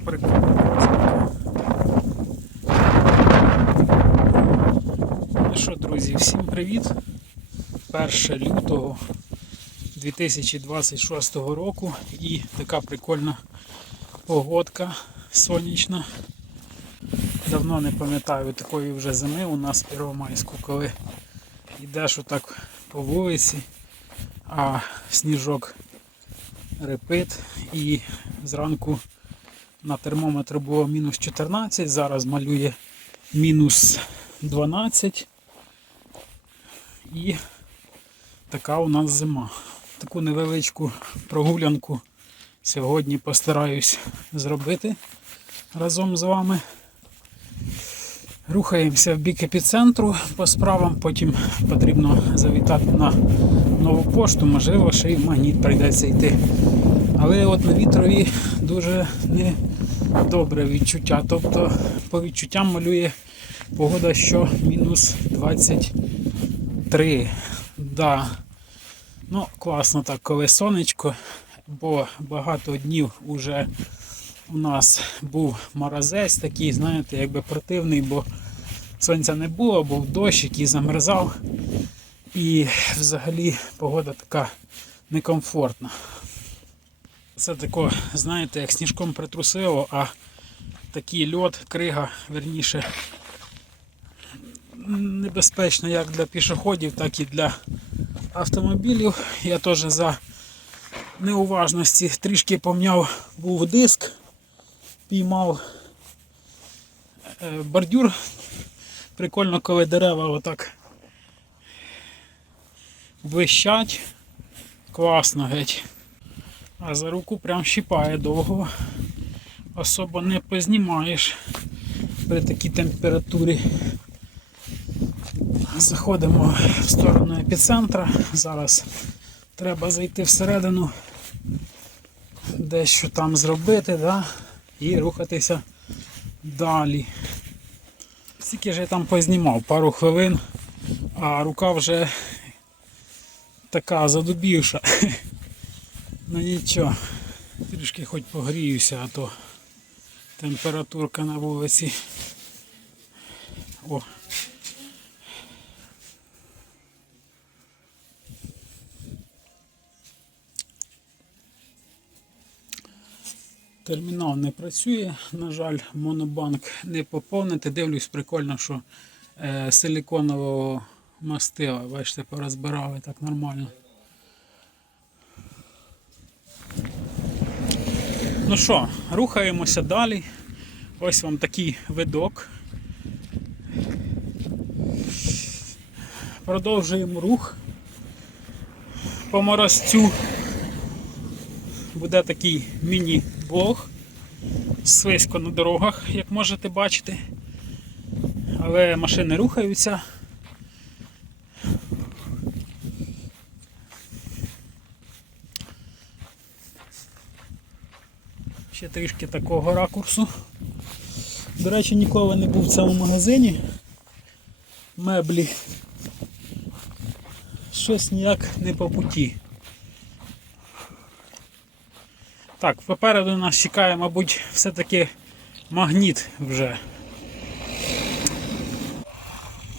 прикольна. Ну що, друзі, всім привіт! 1 лютого 2026 року і така прикольна погодка сонячна. Давно не пам'ятаю такої вже зими у нас Первомайську, коли йдеш отак по вулиці, а сніжок репит і зранку на термометр було мінус 14, зараз малює мінус 12 і така у нас зима. Таку невеличку прогулянку сьогодні постараюсь зробити разом з вами. Рухаємося в бік епіцентру по справам, потім потрібно завітати на нову пошту, можливо, ще й магніт прийдеться йти. Але от на вітрові дуже не добре відчуття. Тобто по відчуттям малює погода, що мінус 23. Да. Ну, класно так, коли сонечко, бо багато днів уже у нас був морозець такий, знаєте, якби противний, бо сонця не було, був дощ, який замерзав. І взагалі погода така некомфортна. Це тако, знаєте, як сніжком притрусило, а такий льод, крига, верніше, небезпечно як для пішоходів, так і для автомобілів. Я теж за неуважності трішки помняв був диск, піймав е, бордюр. Прикольно, коли дерева отак блищать. Класно геть. А за руку прям щипає довго. Особо не познімаєш при такій температурі. Заходимо в сторону епіцентра. Зараз треба зайти всередину, дещо там зробити, да? і рухатися далі. Скільки ж я там познімав, пару хвилин, а рука вже така задубівша. Ну нічого, трішки хоч погріюся, а то температурка на вулиці. О. Термінал не працює, на жаль, монобанк не поповнити. Дивлюсь, прикольно, що е, силіконового мастила, бачите, порозбирали так нормально. Ну що, рухаємося далі. Ось вам такий видок. Продовжуємо рух по морозцю. Буде такий міні-блог. Свисько на дорогах, як можете бачити. Але машини рухаються. Ще трішки такого ракурсу. До речі, ніколи не був в цьому магазині. Меблі. Щось ніяк не по путі. Так, попереду нас чекає, мабуть, все-таки магніт вже.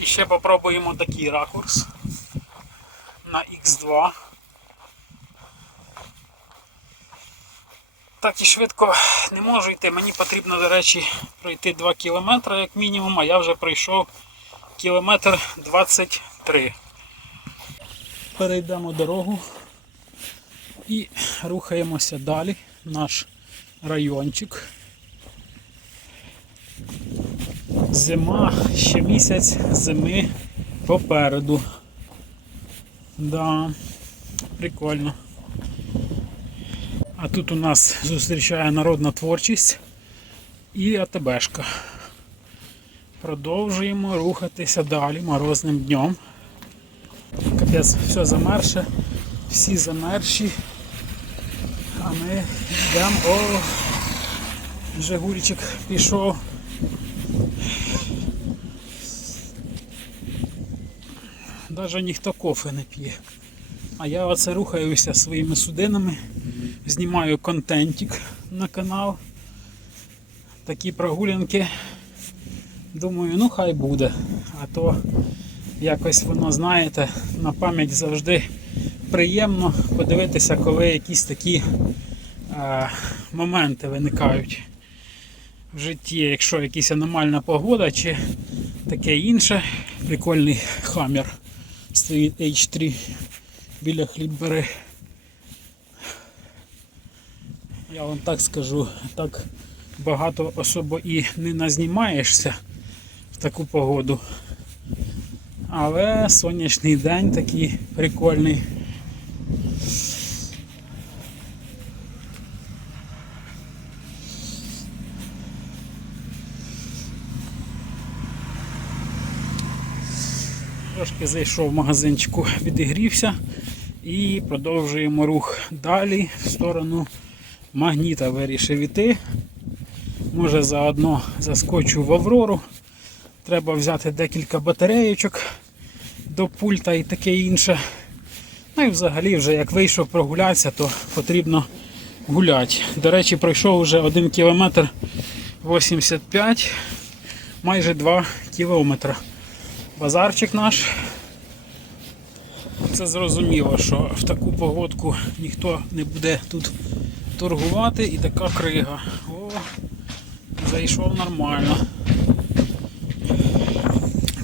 І ще попробуємо такий ракурс на X2. Так і швидко не можу йти. Мені потрібно, до речі, пройти 2 кілометри як мінімум, а я вже пройшов кілометр 23. Перейдемо дорогу і рухаємося далі. Наш райончик. Зима, ще місяць зими попереду. Да, прикольно. А тут у нас зустрічає народна творчість і АТБшка. Продовжуємо рухатися далі морозним днем. Капець, все замерше, всі замерші. А ми йдемо. О, Жигульчик пішов. Навіть ніхто кофе не п'є. А я оце рухаюся своїми судинами, знімаю контентик на канал. такі прогулянки. Думаю, ну хай буде. А то якось воно, знаєте, на пам'ять завжди приємно подивитися, коли якісь такі е, моменти виникають в житті, якщо якась аномальна погода чи таке інше. Прикольний хаммер стоїть H3 біля хліббери. Я вам так скажу, так багато особо і не назнімаєшся в таку погоду. Але сонячний день такий прикольний. Трошки зайшов в магазинчику, відігрівся і продовжуємо рух далі в сторону магніта вирішив іти. Може заодно заскочу в Аврору. Треба взяти декілька батареєчок до пульта і таке інше. Ну і взагалі вже як вийшов прогулятися, то потрібно гуляти. До речі, пройшов вже 1 км 85, майже 2 кілометри. Базарчик наш. Це зрозуміло, що в таку погодку ніхто не буде тут торгувати і така крига. О, зайшов нормально.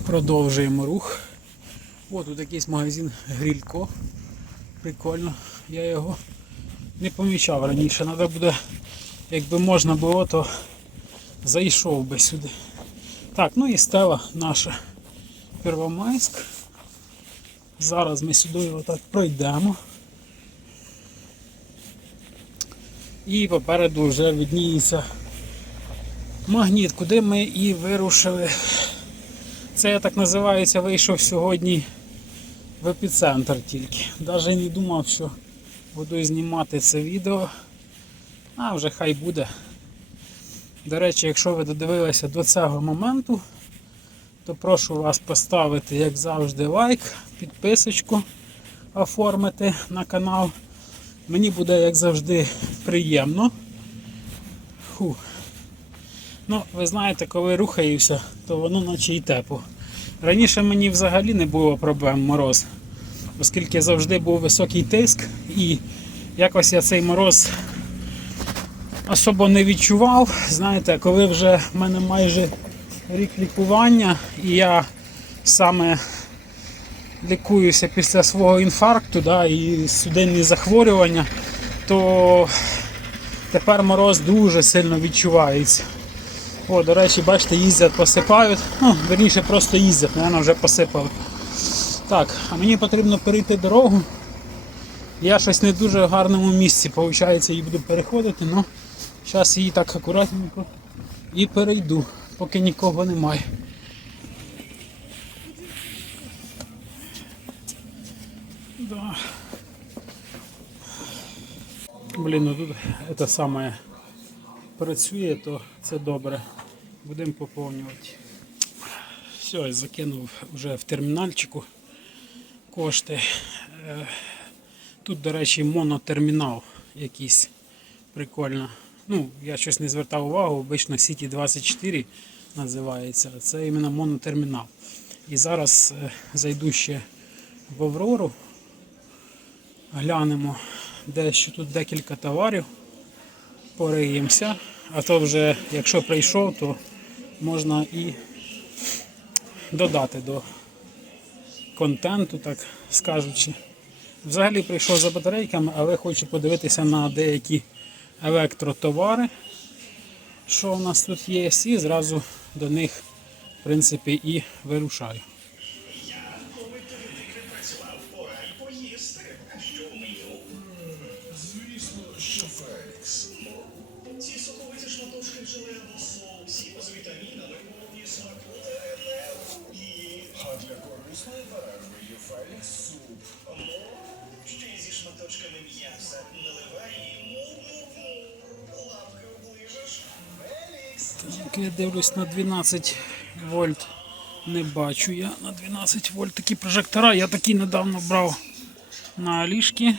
Продовжуємо рух. О, тут якийсь магазин Грілько. Прикольно. Я його не помічав раніше. Треба буде, якби можна було, то зайшов би сюди. Так, ну і стела наша Первомайськ. Зараз ми сюди отак пройдемо. І попереду вже відніється магніт, куди ми і вирушили. Це я так називається, вийшов сьогодні в епіцентр тільки. Навіть не думав, що буду знімати це відео. А вже хай буде. До речі, якщо ви додивилися до цього моменту, то прошу вас поставити, як завжди, лайк, підписочку оформити на канал. Мені буде, як завжди, приємно. Фу. Ну, ви знаєте, коли рухаюся, то воно наче й тепло. Раніше мені взагалі не було проблем мороз, оскільки завжди був високий тиск і якось я цей мороз особо не відчував. Знаєте, коли вже в мене майже рік лікування, і я саме лікуюся після свого інфаркту да, і судинні захворювання, то тепер мороз дуже сильно відчувається. О, до речі, бачите, їздять, посипають. Ну, верніше просто їздять, мабуть, вже посипали. Так, а мені потрібно перейти дорогу. Я щось не дуже в гарному місці, виходить, її буду переходити, але зараз її так акуратненько і перейду, поки нікого немає. Да. Блін, ну тут це саме працює, то це добре. Будемо поповнювати. Все, я закинув вже в термінальчику кошти. Е, Тут, до речі, монотермінал якийсь прикольно. Ну, я щось не звертав увагу, обично City 24 називається. Це іменно монотермінал. І зараз е, зайду ще в Аврору. Глянемо, де ще тут декілька товарів. Пориємося. А то вже, якщо прийшов, то можна і додати до контенту, так скажучи. Взагалі прийшов за батарейками, але хочу подивитися на деякі електротовари, що у нас тут є, і зразу до них, в принципі, і вирушаю. Фелікс суп. Ще й зі шматочками м'яса. Наливай му-му-му. Лапки оближеш. Так, я дивлюсь на 12 вольт. Не бачу я на 12 вольт такі прожектора. Я такі недавно брав на Алішки.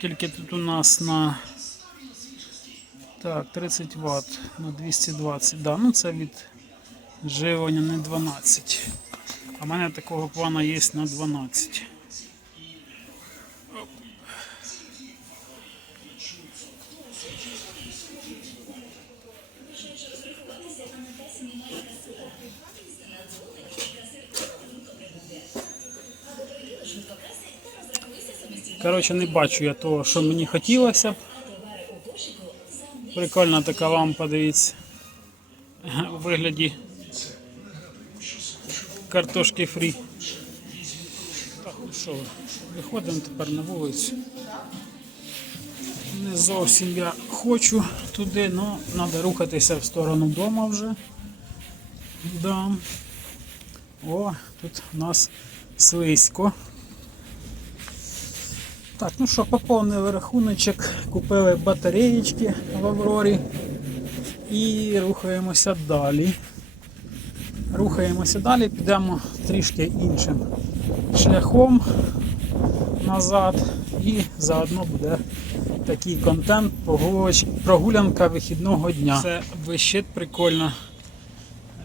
Тільки тут у нас на Так, 30 Вт на 220. Да, ну це від живлення не 12. А в мене такого плана є на 12. Коротше, не бачу я того, що мені хотілося. Прикольна така лампа, дивіться. У вигляді картошки фрі. Так, ну що, виходимо тепер на вулицю. Не зовсім я хочу туди, але треба рухатися в сторону дому вже. Да. О, тут у нас слизько. Так, ну що, поповнили рахуночок, купили батареєчки в Аврорі і рухаємося далі. Рухаємося далі, підемо трішки іншим шляхом назад і заодно буде такий контент прогулянка вихідного дня. Це вищить прикольно.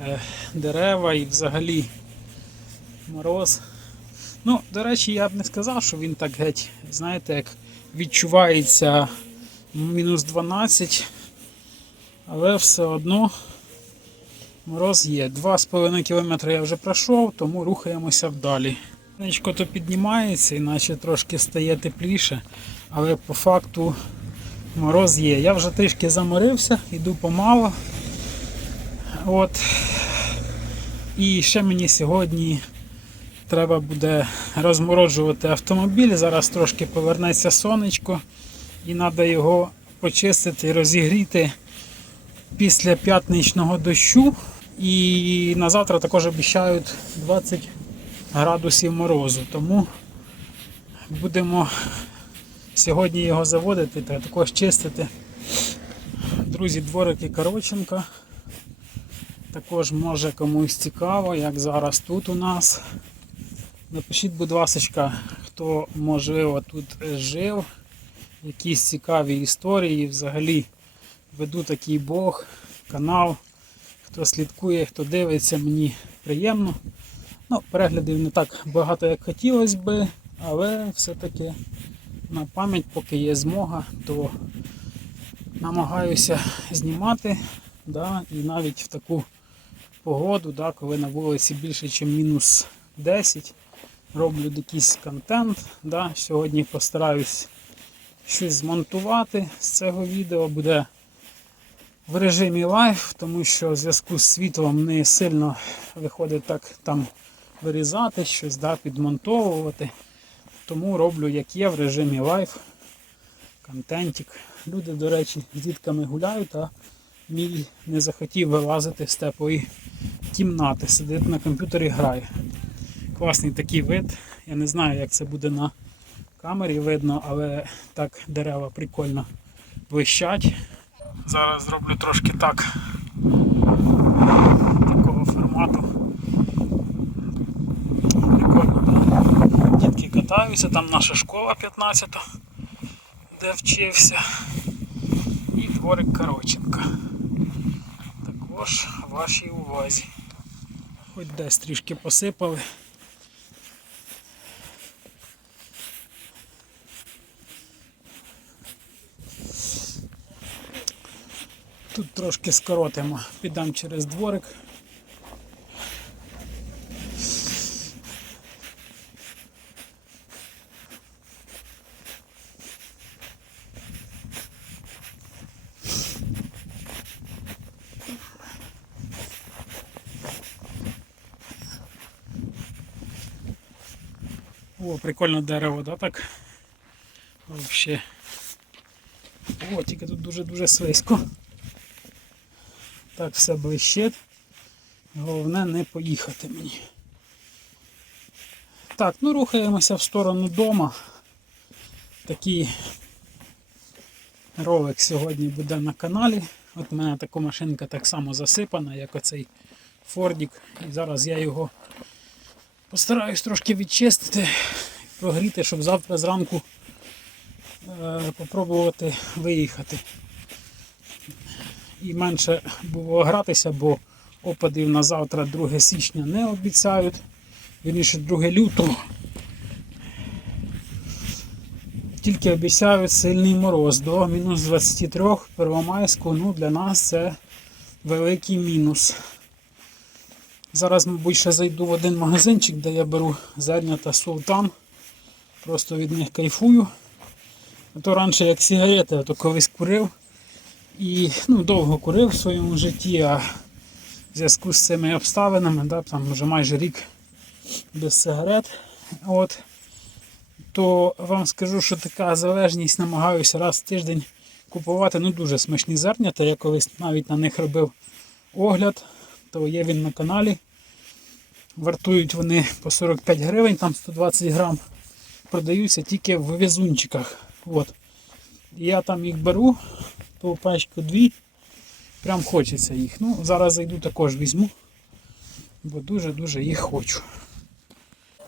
Е, Дерева і взагалі мороз. Ну, до речі, я б не сказав, що він так геть, знаєте, як відчувається мінус 12, але все одно мороз є. 2,5 км я вже пройшов, тому рухаємося вдалі. Сонечко то піднімається, іначе трошки стає тепліше, але по факту мороз є. Я вже трішки заморився, йду помало. От. І ще мені сьогодні треба буде розмороджувати автомобіль. Зараз трошки повернеться сонечко і треба його почистити і розігріти після п'ятничного дощу. І на завтра також обіцяють 20 градусів морозу. Тому будемо сьогодні його заводити та також чистити. Друзі, дворики Короченка. Також може комусь цікаво, як зараз тут у нас. Напишіть, будь ласка, хто можливо тут жив, якісь цікаві історії. Взагалі веду такий блог, канал. Хто слідкує, хто дивиться, мені приємно. Ну, переглядів не так багато, як хотілося би, але все-таки на пам'ять, поки є змога, то намагаюся знімати. Да, і навіть в таку погоду, да, коли на вулиці більше, ніж мінус 10, роблю якийсь контент. Да. Сьогодні постараюсь щось змонтувати з цього відео. Буде в режимі лайв, тому що в зв'язку з світлом не сильно виходить так там вирізати щось, да, підмонтовувати. Тому роблю як є в режимі лайв. Контентик. Люди, до речі, з дітками гуляють, а мій не захотів вилазити з теплої кімнати, сидить на комп'ютері грає. Класний такий вид. Я не знаю, як це буде на камері видно, але так дерева прикольно блищать. Зараз зроблю трошки так такого формату. Прикольно. Дітки катаються, там наша школа 15, де вчився. І дворик Короченка. Також вашій увазі. Хоч десь трішки посипали. Тут трошки скоротимо, піддам через дворик. О, прикольне дерево, да, так? Вообще. О, тільки тут дуже-дуже слизько. Так все блищить. Головне не поїхати мені. Так, ну рухаємося в сторону дома. Такий ролик сьогодні буде на каналі. От у мене така машинка так само засипана, як оцей Фордік. І зараз я його постараюсь трошки відчистити, прогріти, щоб завтра зранку е, попробувати виїхати. І менше було гратися, бо опадів на завтра 2 січня не обіцяють. Вірніше 2 лютого. Тільки обіцяють сильний мороз до мінус 23 Первомайську. Ну, для нас це великий мінус. Зараз, мабуть, ще зайду в один магазинчик, де я беру зерня та султан. Просто від них кайфую. А то раніше як сигарети, а то колись курив. І ну, довго курив в своєму житті, а в зв'язку з цими обставинами, да, там вже майже рік без сигарет. От, то вам скажу, що така залежність намагаюся раз в тиждень купувати ну, дуже смачні зернята. Я колись навіть на них робив огляд, то є він на каналі. Вартують вони по 45 гривень, там 120 грам. Продаються тільки в везунчиках. От. Я там їх беру, по пачку дві. Прям хочеться їх. Ну, зараз зайду також візьму, бо дуже-дуже їх хочу.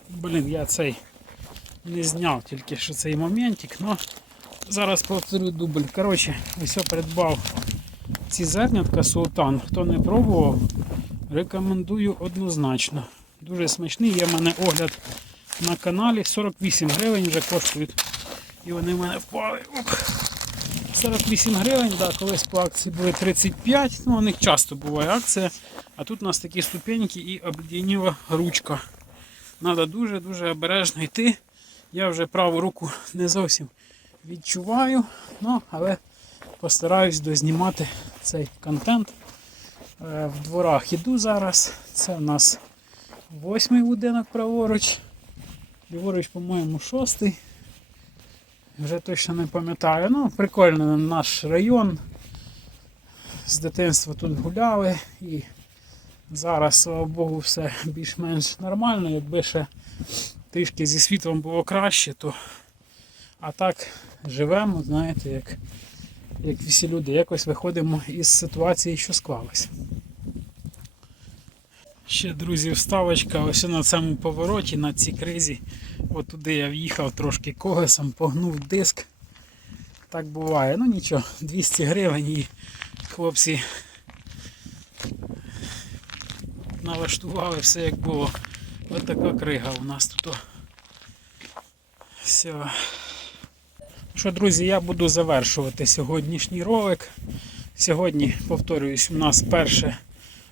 Блін, я цей не зняв тільки що цей моментик, але зараз повторю дубль. Коротше, ось придбав ці зернятка султан. Хто не пробував, рекомендую однозначно. Дуже смачний. Є в мене огляд на каналі. 48 гривень вже коштують. І вони в мене впали. Оп. 48 гривень, да, колись по акції були 35, ну у них часто буває акція. А тут у нас такі ступеньки і обледеніла ручка. Треба дуже-дуже обережно йти. Я вже праву руку не зовсім відчуваю, ну, але постараюсь дознімати цей контент. Е, В дворах іду зараз. Це в нас восьмий будинок праворуч. Ліворуч, по-моєму, шостий. Вже точно не пам'ятаю. Ну, прикольно наш район. З дитинства тут гуляли і зараз, слава Богу, все більш-менш нормально. Якби ще трішки зі світлом було краще, то а так живемо, знаєте, як, як всі люди, якось виходимо із ситуації, що склалася. Ще, друзі, вставочка ось на цьому повороті, на цій кризі. От туди я в'їхав трошки колесом, погнув диск. Так буває. Ну нічого, 200 гривень і хлопці налаштували все як було. Ось така крига у нас тут. Все. Що, друзі, я буду завершувати сьогоднішній ролик. Сьогодні, повторююсь, у нас 1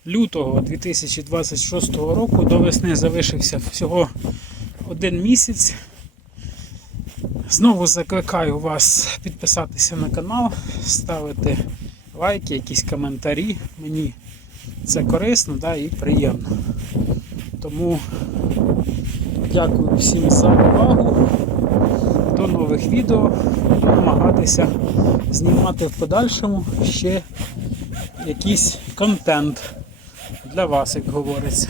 лютого 2026 року. До весни залишився всього один місяць. Знову закликаю вас підписатися на канал, ставити лайки, якісь коментарі. Мені це корисно да, і приємно. Тому дякую всім за увагу. До нових відео. Намагатися знімати в подальшому ще якийсь контент для вас, як говориться.